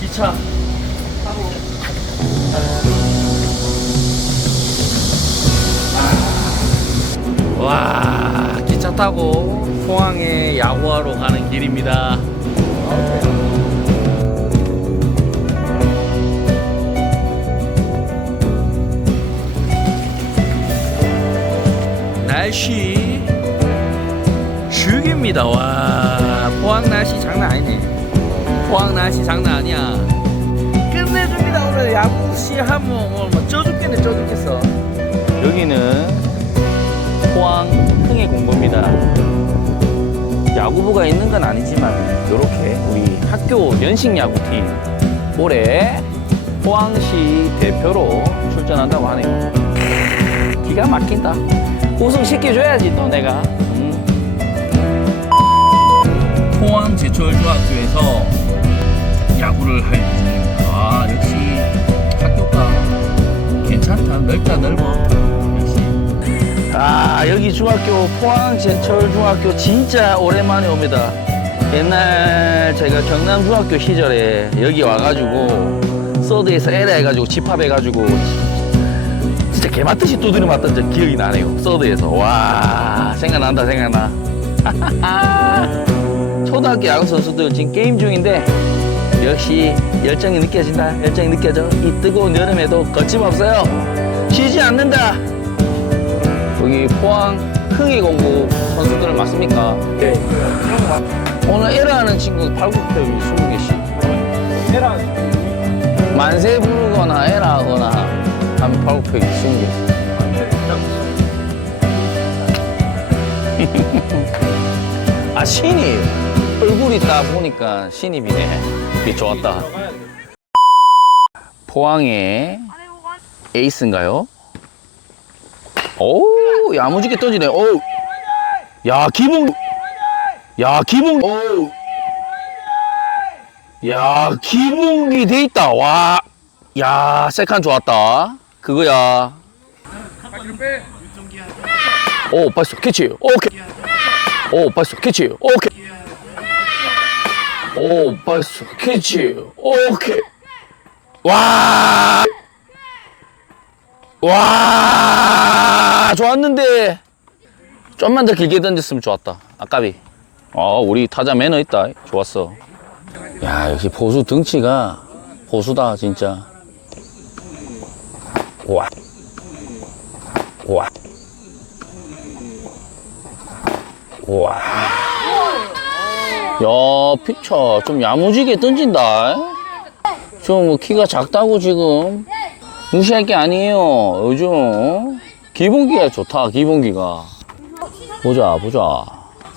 기차 와 기차 타고 포항에 야구하러 가는 길입니다. 날씨 죽입니다. 와 포항 날씨 장난 아니네. 포항 날씨 장난 아니야. 끝내줍니다 오늘 야구 시합 뭐, 뭐, 뭐 쪄 죽겠네 쪄 죽겠어. 여기는 포항 흥해 공부입니다. 야구부가 있는 건 아니지만 이렇게 우리 학교 연식 야구팀 올해 포항시 대표로 출전한다고 하네요. 기가 막힌다. 우승 시켜줘야지 또 내가. 음. 포항 제철중학교에서 야구를 할 예정입니다. 아 역시 학교가 괜찮다. 넓다 넓어. 역시. 아 여기 중학교 포항 제철 중학교 진짜 오랜만에 옵니다. 옛날 제가 경남 중학교 시절에 여기 와가지고 서드에서 에라 해가지고 집합해가지고 진짜 개맞듯이 두드려 맞던 저 기억이 나네요. 서드에서 와 생각난다 생각나. 초등학교 야구 선수들 지금 게임 중인데 역시 열정이 느껴진다. 열정이 느껴져. 이 뜨거운 여름에도 거침없어요. 쉬지 않는다. 여기 포항 흥이공고 선수들 맞습니까? 네. 오늘 에라하는 친구 팔굽혀펴기 20개씩. 에라 만세 부르거나 에라 하거나 하면 팔굽혀펴기 20개. 아 신입 얼굴이 딱 보니까 신입이네. 되게 좋았다. 포항의 에이스인가요? 오, 야무지게 떠지네. 오, 야 기분, 야 기분, 오, 야 기분이 돼 있다. 와, 야 세칸 좋았다. 그거야. 오, 빠졌어. 캐치. 오케이. 오, 빠졌어. 캐치. 오케이. 오, 빠졌어. 캐치. 오케이. 와. 와 좋았는데 좀만 더 길게 던졌으면 좋았다 아까비 어 우리 타자 매너 있다 좋았어 야 역시 보수 등치가 보수다 진짜 와 와. 와. 야, 피처 좀 야무지게 던진다. 좀뭐 키가 작다고 지금 무시할 게 아니에요. 요즘 어? 기본기가 좋다. 기본기가. 보자, 보자.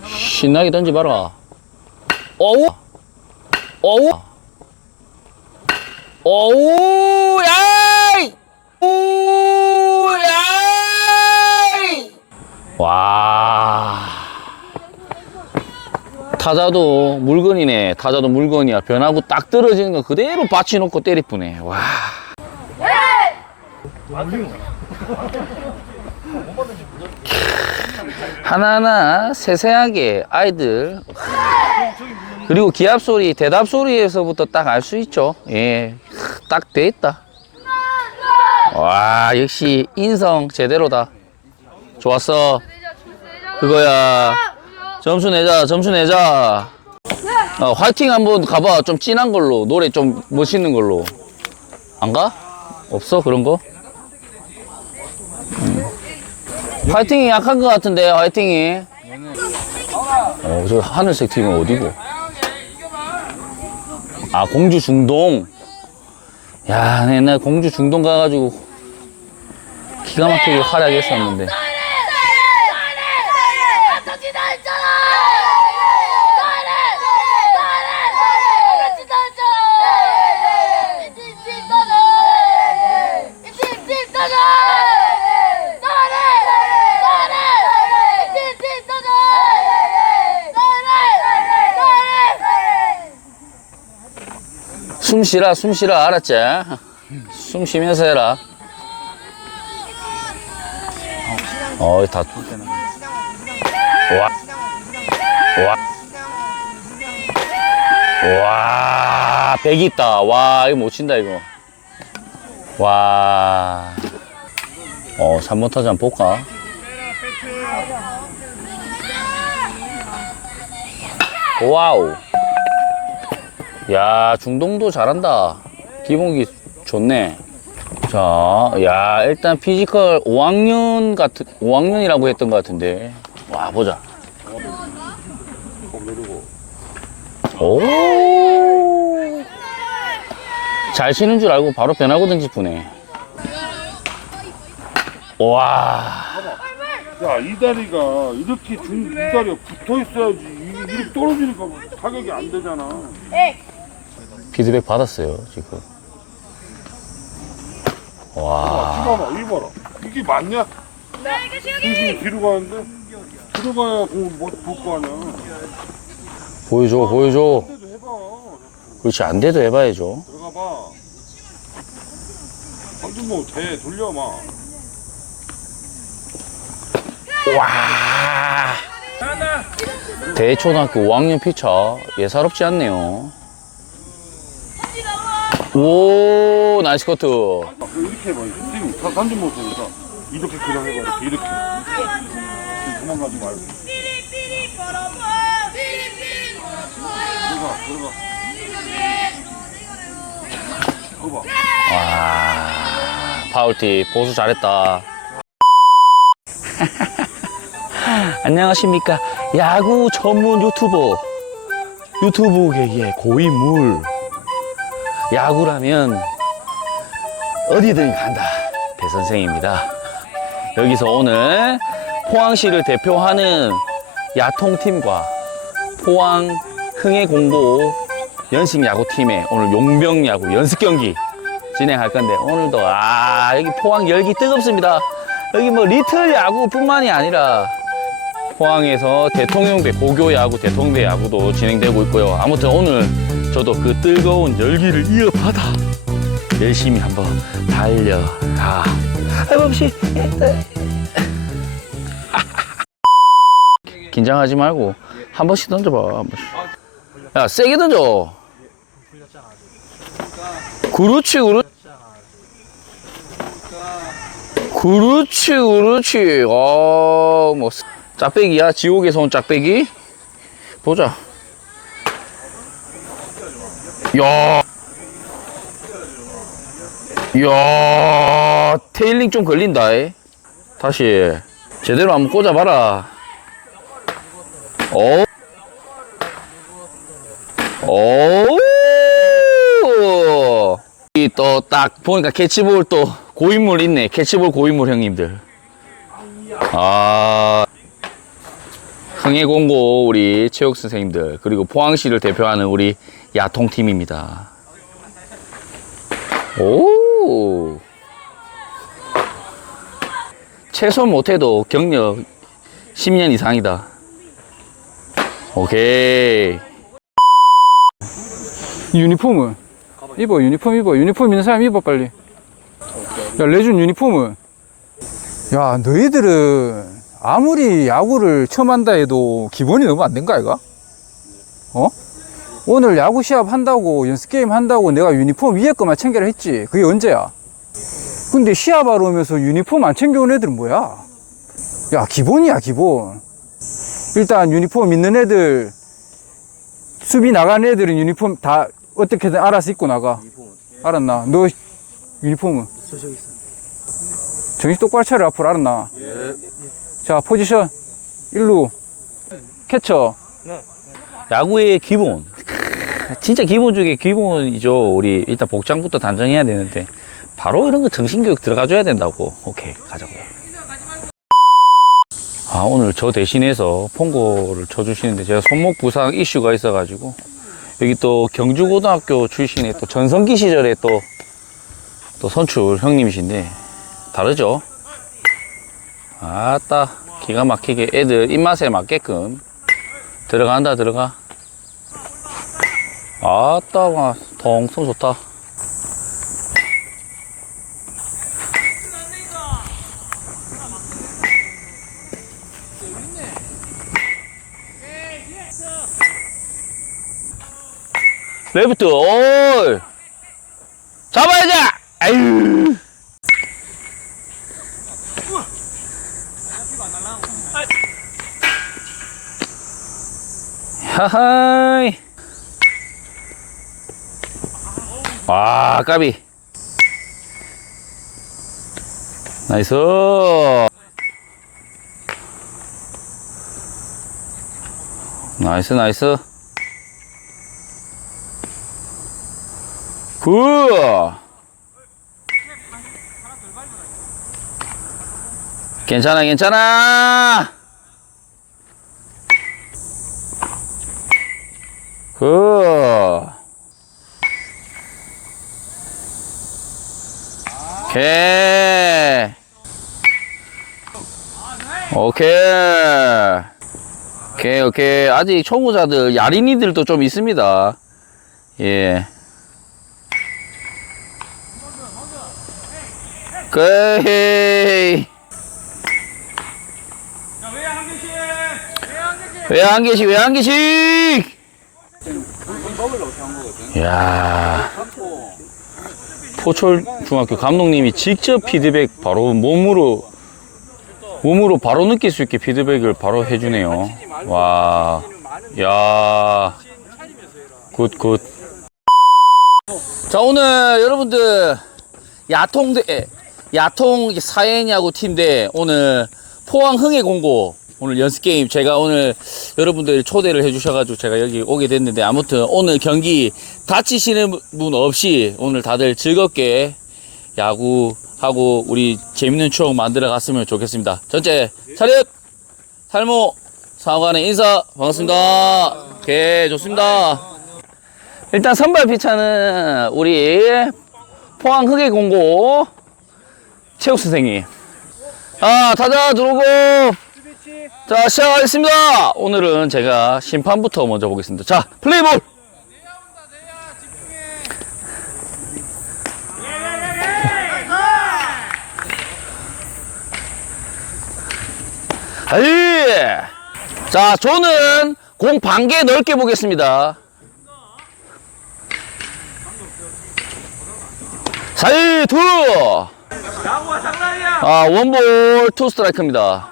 신나게 던져봐라. 어우, 어우, 어우, 야이, 오, 야이. 와. 타자도 물건이네. 타자도 물건이야. 변하고 딱 떨어지는 거 그대로 받쳐놓고 때리쁘네. 와. 하나하나 세세하게 아이들 그리고 기합 소리, 대답 소리에서부터 딱 알 수 있죠. 예, 딱 돼 있다. 와, 역시 인성 제대로다. 좋았어. 그거야. 점수 내자, 점수 내자. 어, 화이팅 한번 가봐. 좀 진한 걸로. 노래 좀 멋있는 걸로. 안 가? 없어? 그런 거? 화이팅이 약한 것 같은데, 화이팅이. 어, 저 하늘색 팀은 어디고? 아, 공주 중동. 야, 나 옛날 공주 중동 가가지고 기가 막히게 활약했었는데. 숨 쉬라, 숨 쉬라, 알았지? 숨 쉬면서 해라. 어, 다. 와. 와. 와. 와, 백이 있다. 와, 이거 못 친다, 이거. 와. 어, 3번 타자 한번 볼까? 와우. 야, 중동도 잘한다. 기본기 좋네. 자, 야, 일단 피지컬 5학년 같은, 5학년이라고 했던 것 같은데. 와, 보자. 오. 잘 치는 줄 알고 바로 변하고 던지쁘네. 와. 야, 이 다리가 이렇게 중, 이 다리가 붙어 있어야지. 이- 이렇게 떨어지니까 타격이 안 되잖아. 피드백 받았어요, 지금. 와. 찍어봐, 이 봐라. 이게 맞냐? 중심이 뒤로 가는데? 뒤로 가야 볼거 아니야. 보여줘, 보여줘. 그래도 해봐. 그렇지, 안 돼도 해봐야죠. 들어가 봐. 방금 뭐 대, 돌려, 막. 와. 대초등학교 5학년 피차 예사롭지 않네요. 오, 나이스 커트. 아, 이렇게 해봐. 지금 다 던진 모습이니까. 이렇게 그냥 해봐. 이렇게, 이렇게. 지금 도망가지 말고. 들어가, 들어가. 이거 봐. 와. 파울티 보수 잘했다. 안녕하십니까. 야구 전문 유튜버. 유튜브계의 고인물. 야구라면 어디든 간다. 배 선생입니다. 여기서 오늘 포항시를 대표하는 야통팀과 포항 흥해공고 연식야구팀의 오늘 용병야구 연습 경기 진행할 건데 오늘도 아 여기 포항 열기 뜨겁습니다. 여기 뭐 리틀 야구뿐만이 아니라 포항에서 대통령배 고교 야구 대통령배 야구도 진행되고 있고요. 아무튼 오늘 저도 그 뜨거운 열기를 이어받아 열심히 한번 달려가 해봅시. 긴장하지 말고 한 번씩 던져봐. 한 번씩. 야 세게 던져. 그렇지 그렇지. 그렇지 그렇지. 어뭐 짝배기야 지옥에서 온 짝배기. 보자. 야. 야 테일링 좀 걸린다. 이. 다시 제대로 한번 꽂아 봐라. 어. 오! 또 딱 보니까 캐치볼 또 고인물 있네. 캐치볼 고인물 형님들. 아. 흥해공고 우리 체육 선생님들 그리고 포항시를 대표하는 우리 야통팀입니다. 오. 최소 못해도 경력 10년 이상이다. 오케이. 유니폼은 입어 유니폼 입어 유니폼 있는 사람 입어 빨리 야 레준 유니폼은 야 너희들은 아무리 야구를 처음 한다 해도 기본이 너무 안 된 거 아이가? 어? 오늘 야구 시합 한다고 연습 게임 한다고 내가 유니폼 위에 거만 챙겨라 했지 그게 언제야? 근데 시합하러 오면서 유니폼 안 챙겨온 애들은 뭐야? 야 기본이야 기본 일단 유니폼 있는 애들 수비 나간 애들은 유니폼 다 어떻게든 알아서 입고 나가. 알았나? 너 유니폼은? 정신 똑바로 차려 앞으로 알았나? 자 포지션 1루 캐쳐 야구의 기본. 진짜 기본 중에 기본이죠. 우리 일단 복장부터 단정해야 되는데 바로 이런 거 정신교육 들어가줘야 된다고. 오케이 가자고요. 아 오늘 저 대신해서 폰고를 쳐주시는데 제가 손목 부상 이슈가 있어가지고 여기 또 경주고등학교 출신의 또 전성기 시절에 또 또 선출 형님이신데 다르죠? 아따 기가 막히게 애들 입맛에 맞게끔 들어간다 들어가 아따 와 통통 좋다 레프트, 오! 잡아야지! 아유! 하하이. 와, 까비. 나이스. 나이스, 나이스. 굿. 괜찮아, 괜찮아. 굿. 오케이. 오케이. 오케이, 오케이. 아직 초보자들, 야린이들도 좀 있습니다. 예. 오케이. 왜한 개씩, 왜 한 개씩? 이야. 포철 중학교 감독님이 직접 피드백 바로 몸으로 몸으로 바로 느낄 수 있게 피드백을 바로 해주네요. 와, 야, 굿 굿. 자 오늘 여러분들 야통대 야통 사회냐고 팀대 오늘 포항 흥해 공고 오늘 연습 게임 제가 오늘 여러분들 초대를 해주셔가지고 제가 여기 오게 됐는데 아무튼 오늘 경기 다치시는 분 없이 오늘 다들 즐겁게 야구하고 우리 재밌는 추억 만들어 갔으면 좋겠습니다. 전체 차렷 탈모 상관의 인사 반갑습니다. 오케이 좋습니다. 일단 선발 피차는 우리 포항 흑의 공고 체육 선생님. 아 타자 들어오고 자 시작하겠습니다. 오늘은 제가 심판부터 먼저 보겠습니다. 자 플레이볼. 아이. 자 저는 공 반 개 넓게 보겠습니다. 사이 투. 아 원볼 투 스트라이크입니다.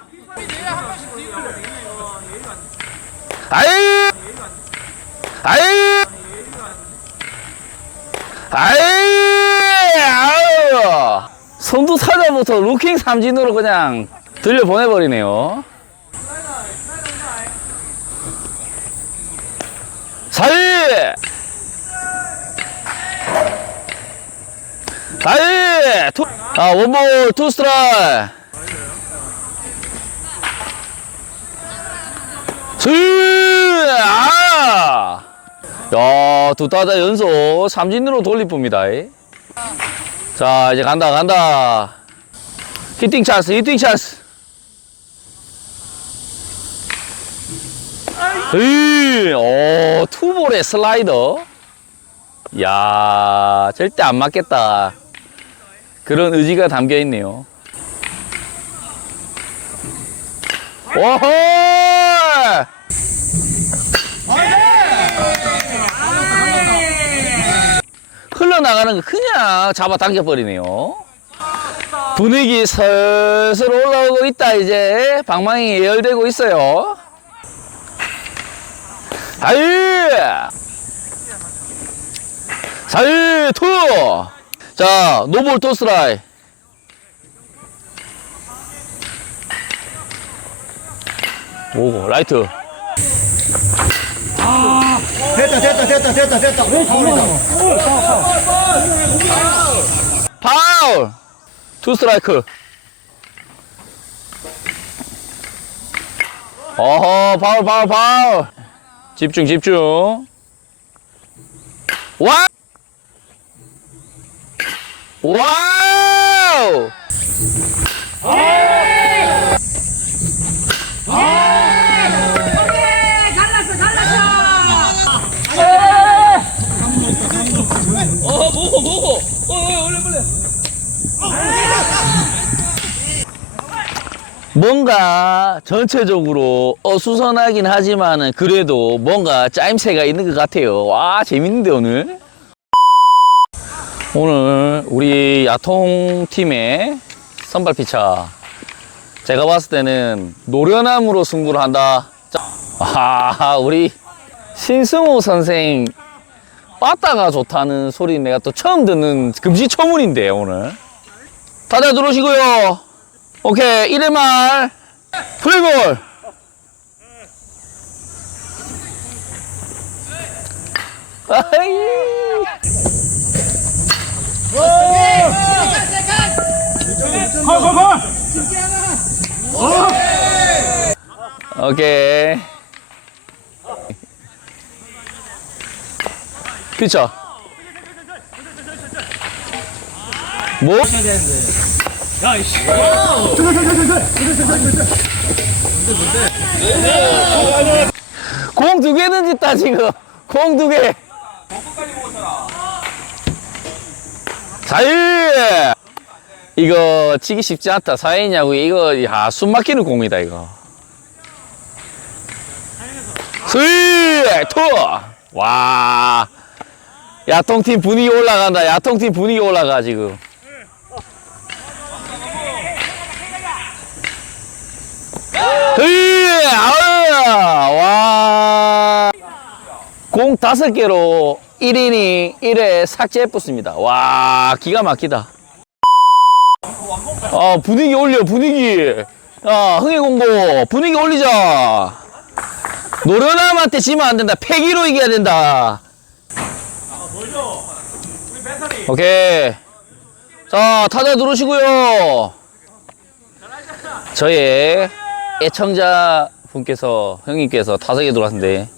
아이 아이 아이 아우 선두 타자부터 루킹 삼진으로 그냥 들려 보내버리네요. 사이 사이 투, 아 원볼 투 스트라이크 스! 아! 야, 두 타자 연속 삼진으로 돌릴 봅니다. 자, 이제 간다, 간다. 히팅 찬스, 히팅 찬스. 으이, 오, 투볼의 슬라이더. 야, 절대 안 맞겠다. 그런 의지가 담겨 있네요. 오호! 흘러나가는 거 그냥 잡아 당겨 버리네요. 분위기 슬슬 올라오고 있다, 이제. 방망이 예열되고 있어요. 아유! 사이 투! 자, 노볼 토스라이. 오고, 라이트. 됐다 됐다 됐다 됐다 됐다 파울이다 파울! 투 스트라이크. 어허, 파울, 파울, 파울. 집중, 집중. 와! 와우! 어, 뭐고, 뭐고? 어, 어, 원래, 원래. 뭔가 전체적으로 어수선하긴 하지만은 그래도 뭔가 짜임새가 있는 것 같아요. 와, 재밌는데, 오늘? 오늘 우리 야통팀의 선발 피차. 제가 봤을 때는 노련함으로 승부를 한다. 자, 아, 우리 신승호 선생 빠따가 좋다는 소리 내가 또 처음 듣는 금시초문인데, 오늘. 다들 들어오시고요. 오케이, 1회 말. 플레이볼. 아이. 오케이. 피쳐. 뭐? 공 두개 던졌다 지금. 공 두 개. 사일 이거 치기 쉽지 않다. 사일이냐고. 이거 야 숨 막히는 공이다 이거. 스윗 투 와. 야통팀 분위기 올라간다. 야통팀 분위기 올라가 지금. 으이, 아우, 와. 공 다섯 개로 1인이 1회 삭제해 붙습니다. 와, 기가 막히다. 아, 분위기 올려, 분위기. 야, 흥해공고, 분위기 올리자. 노련함한테 지면 안 된다. 패기로 이겨야 된다. 오케이. 자, 타자 들어오시고요. 저의 애청자 분께서 형님께서 다섯 개 들어왔는데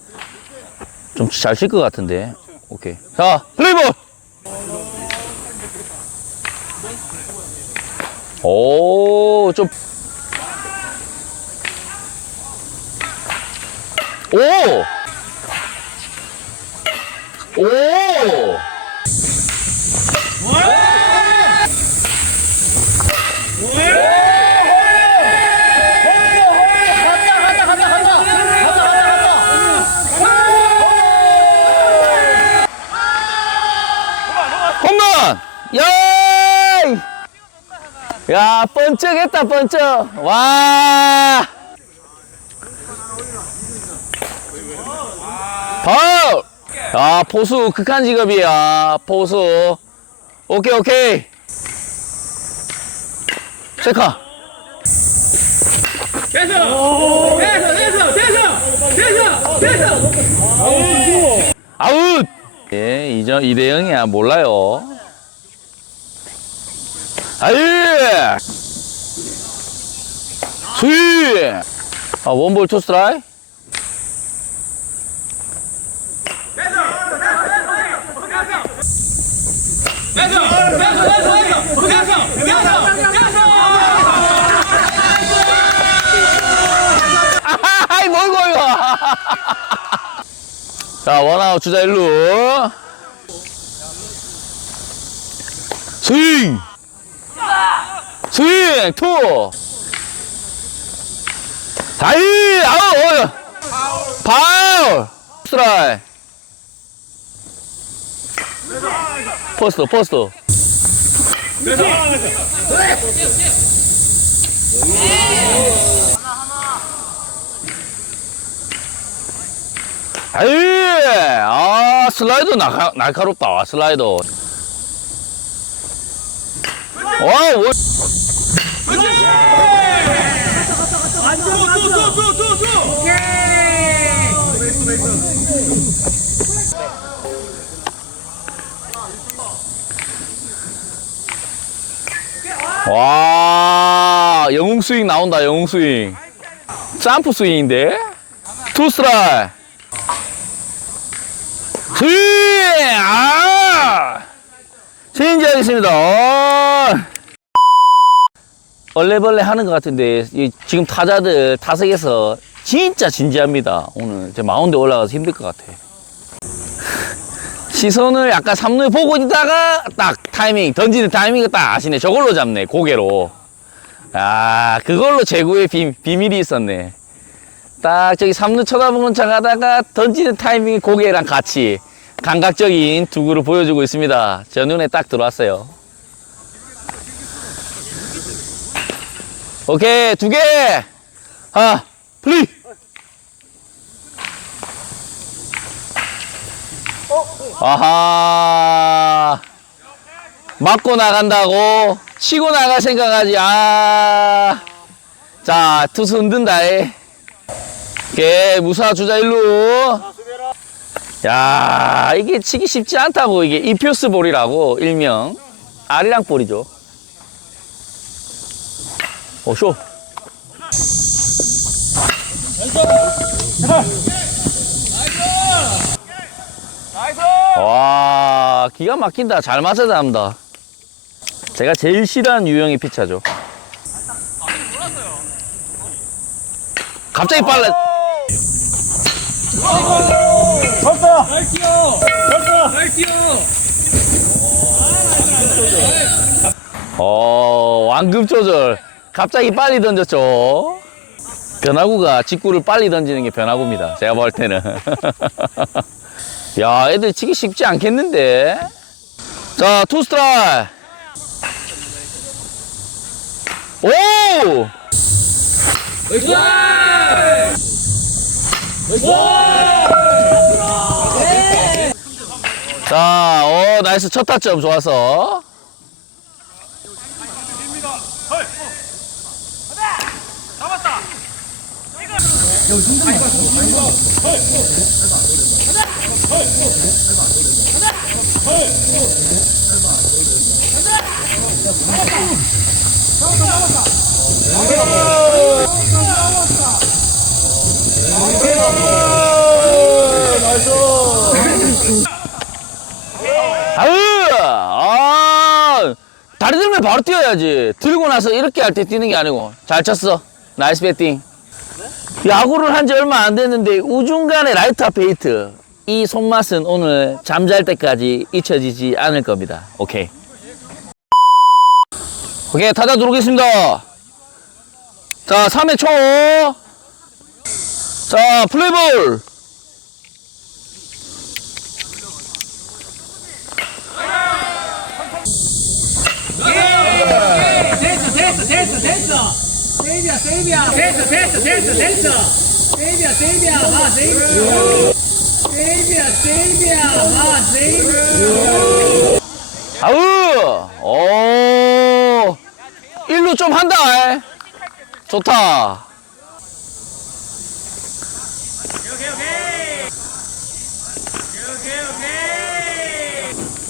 좀잘칠것 같은데. 오케이. 자 플레이볼 오좀. 오! 오! 홈런! 야! 야, 번쩍했다, 번쩍. 와! 파울! 야, 포수 극한 직업이야. 포수. 오케이, 오케이. 체카. 아웃! 예, 이점 2대 0이야. 몰라요. 아유! 스윗! 아, 원볼 투 스트라이? 아이, 뭘고, 이거! 자, 원아웃 주자 1루. 스윙! 스윙! 투! 다이! 아우! 어, 파울! 스트라이! 포스트, 포스트. 아이! 아, 슬라이더 날카, 날카롭다, 슬라이더. 와, 뭐. 와, 영웅 스윙 나온다, 영웅 스윙. 점프 스윙인데? 투 스트라이. 아! 체인지 하겠습니다. 어. 얼레벌레 하는 것 같은데, 이 지금 타자들 타석에서 진짜 진지합니다. 오늘 제 마운드 올라가서 힘들 것 같아. 시선을 약간 삼루에 보고 있다가 딱 타이밍, 던지는 타이밍을 딱 아시네. 저걸로 잡네, 고개로. 아, 그걸로 제구의 비, 비밀이 있었네. 딱 저기 삼루 쳐다보는 척 하다가 던지는 타이밍에 고개랑 같이 감각적인 투구를 보여주고 있습니다. 저 눈에 딱 들어왔어요. 오케이, 두 개! 아, 플리! 아하. 맞고 나간다고 치고 나갈 생각하지 아. 자 투수 흔든다 에. 오케이 무사 주자 일루 야 이게 치기 쉽지 않다고 이게. 이표스 볼이라고 일명. 아리랑 볼이죠. 오쇼. 와 기가 막힌다. 잘 맞아야 합니다. 제가 제일 싫어하는 유형의 피차죠. 갑자기 빨라 어 완급 조절 갑자기 빨리 던졌죠 변화구가 직구를 빨리 던지는 게 변화구입니다 제가 볼 때는 야, 애들 치기 쉽지 않겠는데? 자, 투 스트라이. 오! 자, 오, 나이스 첫 타점 좋았어. 잡았다. 아으! 아! 다리 들면 바로 뛰어야지. 들고 나서 이렇게 할 때 뛰는 게 아니고. 잘 쳤어. 나이스 배팅. 야구를 한 지 얼마 안 됐는데 우중간에 라이트 앞에 히트. 이 손맛은 오늘 잠잘 때까지 잊혀지지 않을 겁니다. 오케이. 오케이, 타자 들어오겠습니다. 자, 3회 초. 자, 플레이볼. 아우! 오! 일루 좀 한다. 에. 좋다.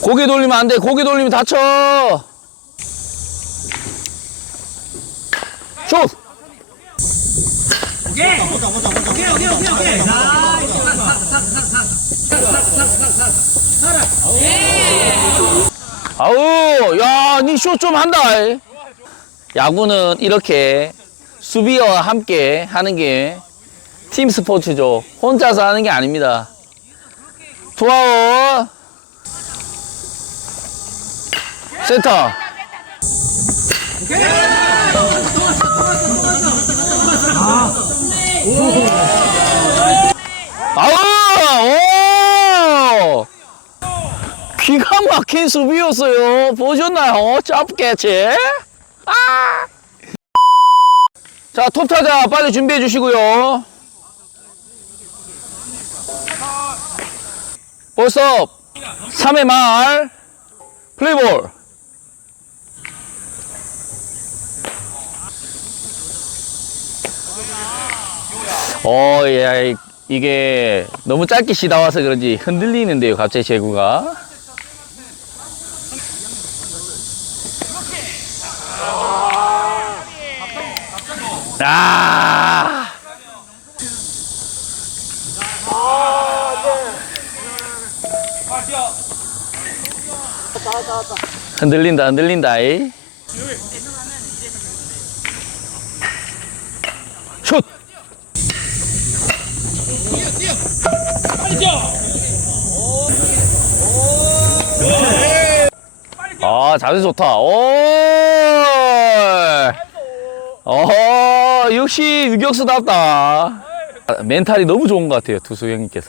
고개 돌리면 안 돼. 고개 돌리면 다쳐. 슛. 오케이. 오케이 오케이 오케이 오케이. 나이스. 아우, 야, 니 쇼 좀 한다. 야구는 이렇게 수비와 함께 하는 게 팀 스포츠죠. 혼자서 하는 게 아닙니다. 투아웃. 센터. 아우! 오! 기가 막힌 수비였어요. 보셨나요? 짭겠지? 아! 자, 톱 타자 빨리 준비해 주시고요. 볼스톱 3회 말 플레이볼 어, 예, 이게 너무 짧게 쉬다 와서 그런지 흔들리는데요, 갑자기 제구가. 아! 흔들린다, 흔들린다. 이. 아, 자세 좋다. 오! 어, 역시 유격수답다. 멘탈이 너무 좋은 것 같아요, 투수 형님께서.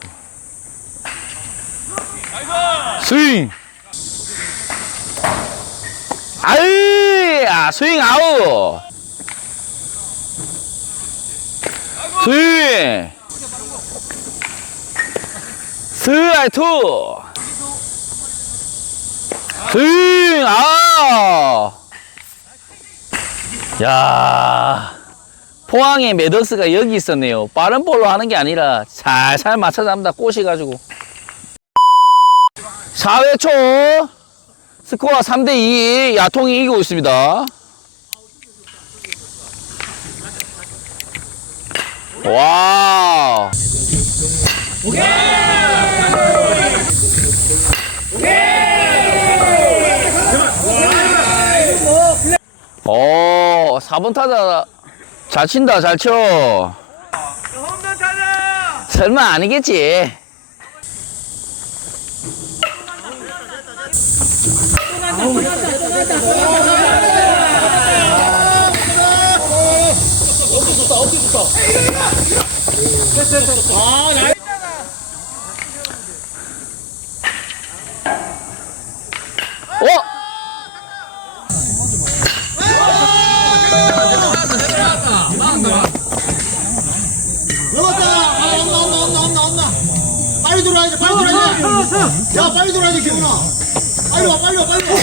스윙! 아이, 아, 스윙 아웃! 스윙! 스라이트! 스윙! 아! 야 포항의 매덕스가 여기 있었네요. 빠른 볼로 하는 게 아니라 살살 맞춰 잡는다. 꼬시 가지고. 4회 초 스코어 3대2 야통이 이기고 있습니다. 와. 어, 4번 타자 잘 친다, 잘 쳐. 설마 아니겠지? 어? 넘었다. 아, 온다, 온다, 온다, 온다, 온다. 빨리 돼, 빨리 돼. 야, 빨리 돼, 기훈아. 빨리 와, 빨리 와, 빨리 와.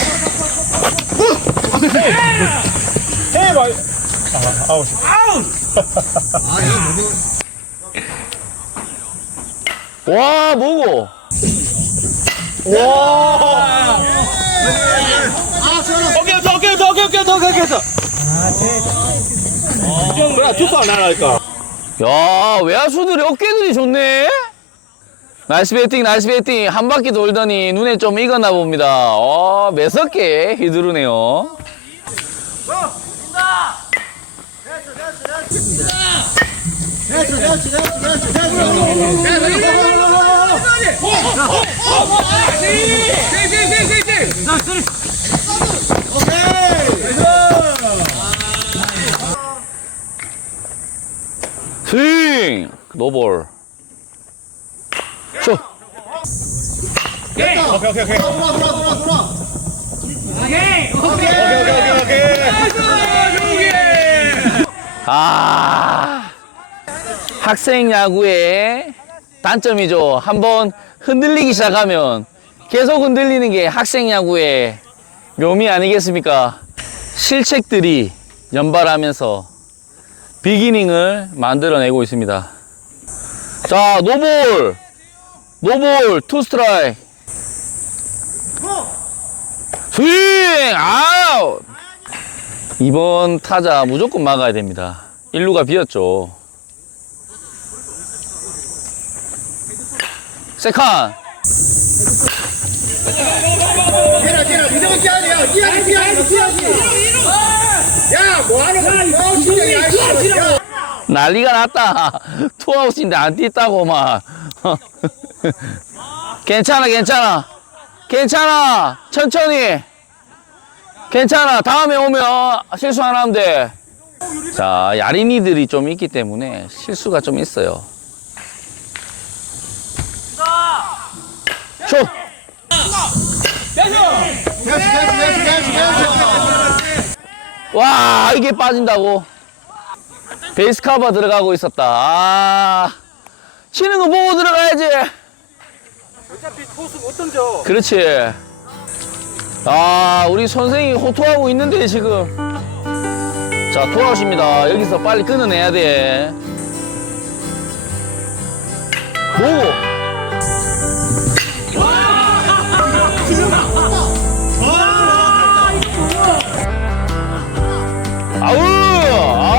와, 뭐고? 아, 오케이 오케이 오케이 오케이 오케이 오케이 오케이 그래 투수 안 하라니까 야, 외야수들이 어깨들이 좋네? 나이스 배팅, 나이스 배팅. 한 바퀴 돌더니 눈에 좀 익었나 봅니다. 어, 매섭게 휘두르네요. 스윙! 노볼. 쇼! 들어와, 들어와, 들어와, 들어와, 들어와. 아, 학생 야구의 단점이죠. 한번 흔들리기 시작하면 계속 흔들리는 게 학생 야구의 묘미 아니겠습니까? 실책들이 연발하면서 비기닝을 만들어내고 있습니다. 자, 노볼! 노볼, 투 스트라이크. 스윙! 아웃! 이번 타자 무조건 막아야 됩니다. 1루가 비었죠. 세컨. 뭐 하는 거야? 어, 진짜, 야. 난리가 났다. 투아웃인데 안 뛰었다고 막. 괜찮아, 괜찮아. 괜찮아. 천천히. 괜찮아. 다음에 오면 실수 안 하면 돼. 자, 야린이들이 좀 있기 때문에 실수가 좀 있어요. 됐어. 와 이게 빠진다고. 베이스 커버 들어가고 있었다. 아 치는 거 보고 들어가야지. 어차피 토스 못 던져. 그렇지. 아 우리 선생이 호투하고 있는데 지금. 자 돌아오십니다. 여기서 빨리 끊어내야 돼. 보고 아우!